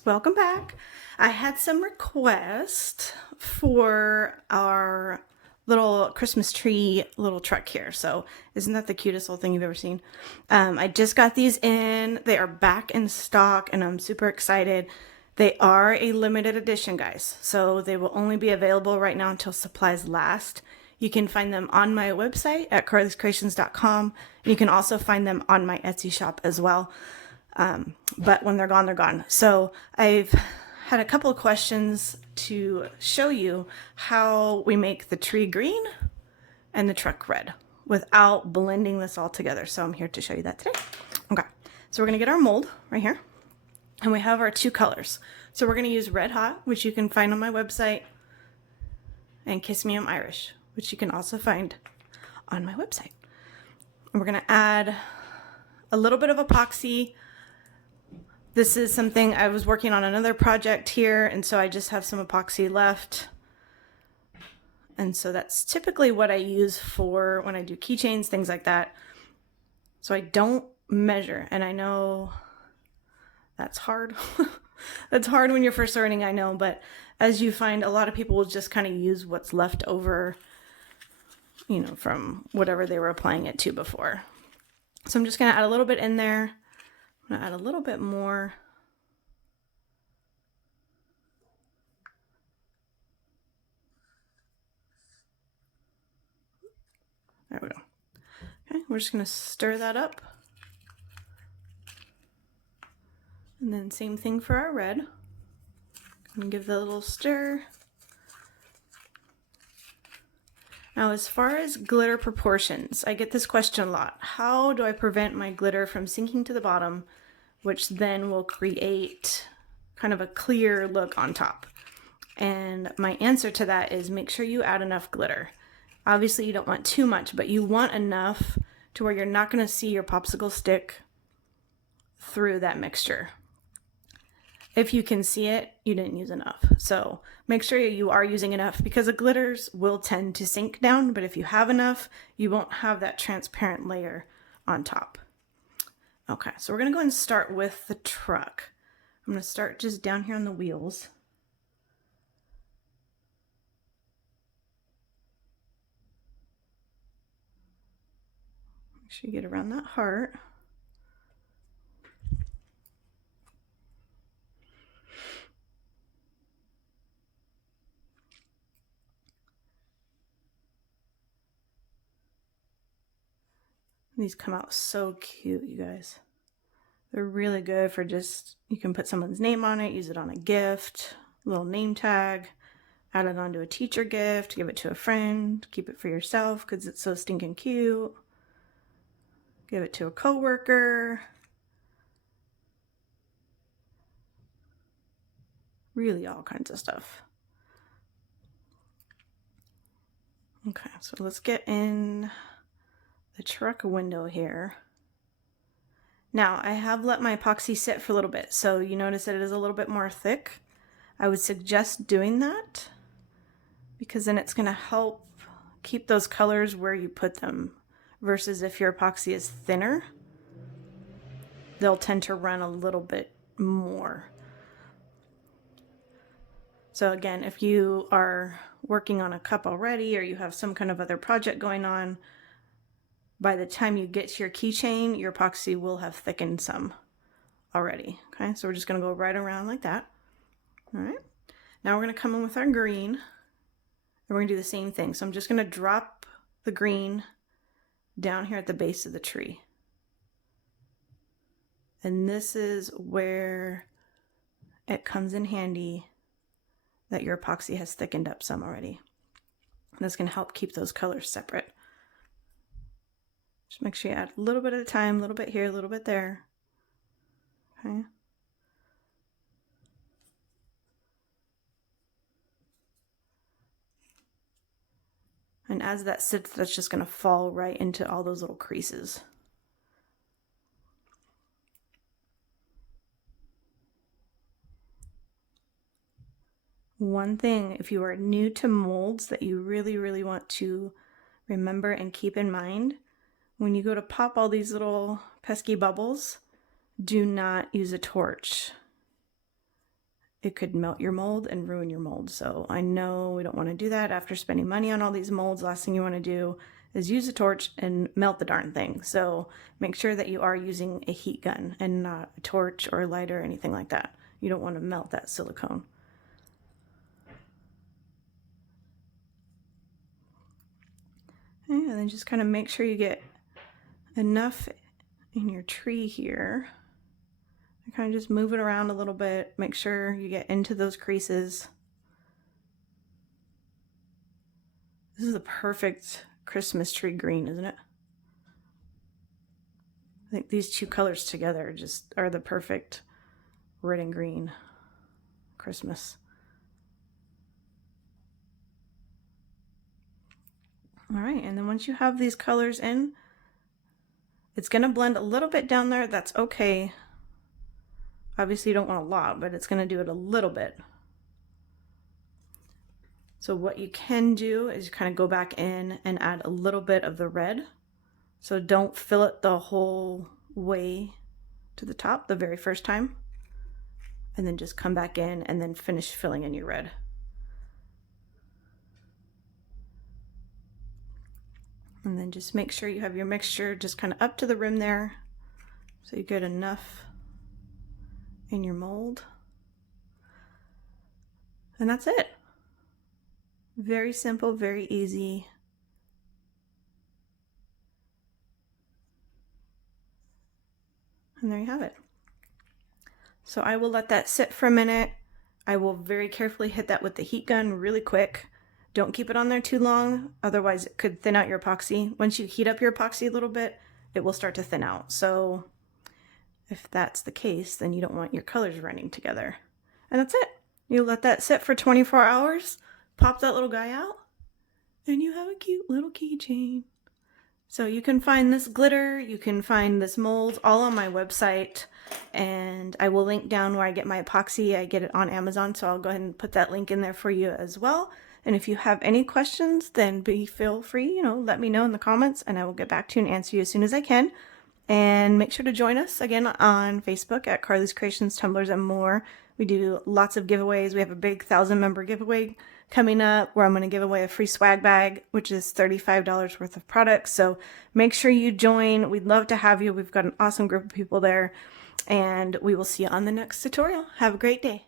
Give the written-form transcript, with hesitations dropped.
loves, welcome back. I had some requests for our little Christmas tree little truck here. So isn't that the cutest little thing you've ever seen? I just got these in. They are back in stock and I'm super excited. They are a limited edition, guys. So they will only be available right now until supplies last. You can find them on my website at carlyscreations.com. And you can also find them on my Etsy shop as well. But when they're gone, they're gone. So I've had a couple of questions to show you how we make the tree green and the truck red without blending this all together. So I'm here to show you that today. Okay, so we're gonna get our mold right here and we have our two colors. So we're gonna use Red Hot, which you can find on my website, and Kiss Me I'm Irish, which you can also find on my website. And we're gonna add a little bit of epoxy. This is something I was working on another project here, and so I just have some epoxy left. And so that's typically what I use for when I do keychains, things like that. So I don't measure, and I know that's hard. That's hard when you're first learning, I know, but as you find, a lot of people will just kind of use what's left over, you know, from whatever they were applying it to before. So I'm just gonna add a little bit in there. I'm gonna add a little bit more. There we go. Okay, we're just gonna stir that up. And then same thing for our red. And give that a little stir. Now, as far as glitter proportions, I get this question a lot. How do I prevent my glitter from sinking to the bottom, which then will create kind of a clear look on top? And my answer to that is make sure you add enough glitter. Obviously, you don't want too much, but you want enough to where you're not going to see your popsicle stick through that mixture. If you can see it, you didn't use enough. So make sure you are using enough, because the glitters will tend to sink down, but if you have enough, you won't have that transparent layer on top. Okay, so we're gonna go ahead and start with the truck. I'm gonna start just down here on the wheels. Make sure you get around that heart. These come out so cute, you guys. They're really good for just, you can put someone's name on it, use it on a gift, a little name tag, add it onto a teacher gift, give it to a friend, keep it for yourself because it's so stinking cute. Give it to a coworker. Really all kinds of stuff. Okay, so let's get in the truck window here. Now, I have let my epoxy sit for a little bit, so you notice that it is a little bit more thick. I would suggest doing that because then it's going to help keep those colors where you put them, versus if your epoxy is thinner, they'll tend to run a little bit more. So again, if you are working on a cup already or you have some kind of other project going on, by the time you get to your keychain, your epoxy will have thickened some already. Okay, so we're just gonna go right around like that. All right, now we're gonna come in with our green and we're gonna do the same thing. So I'm just gonna drop the green down here at the base of the tree. And this is where it comes in handy that your epoxy has thickened up some already. And that's gonna help keep those colors separate. Just make sure you add a little bit at a time, a little bit here, a little bit there. Okay. And as that sits, that's just going to fall right into all those little creases. One thing, if you are new to molds, that you really, really want to remember and keep in mind, when you go to pop all these little pesky bubbles, do not use a torch. it could melt your mold and ruin your mold. So I know we don't want to do that after spending money on all these molds. Last thing you want to do is use a torch and melt the darn thing. So make sure that you are using a heat gun and not a torch or a lighter or anything like that. You don't want to melt that silicone. And then just kind of make sure you get enough in your tree here. Kind of just move it around a little bit. Make sure you get into those creases. This is a perfect Christmas tree green, isn't it? I think these two colors together just are the perfect red and green Christmas. All right, and then once you have these colors in, it's going to blend a little bit down there. That's okay. Obviously you don't want a lot, but it's going to do it a little bit. So what you can do is kind of go back in and add a little bit of the red. So don't fill it the whole way to the top the very first time. And then just come back in and then finish filling in your red. And then just make sure you have your mixture just kind of up to the rim there, so you get enough in your mold. And that's it. Very simple, very easy. And there you have it. So I will let that sit for a minute. I will very carefully hit that with the heat gun really quick. Don't keep it on there too long, otherwise it could thin out your epoxy. Once you heat up your epoxy a little bit, it will start to thin out. So if that's the case, then you don't want your colors running together. And that's it. You let that sit for 24 hours, pop that little guy out, and you have a cute little keychain. So you can find this glitter, you can find this mold all on my website, and I will link down where I get my epoxy. I get it on Amazon, so I'll go ahead and put that link in there for you as well. And if you have any questions, then feel free, let me know in the comments, and I will get back to you and answer you as soon as I can. And make sure to join us again on Facebook at Carly's Creations, Tumblers, and more. We do lots of giveaways. We have a big 1,000-member giveaway coming up where I'm going to give away a free swag bag, which is $35 worth of products. So make sure you join. We'd love to have you. We've got an awesome group of people there. And we will see you on the next tutorial. Have a great day.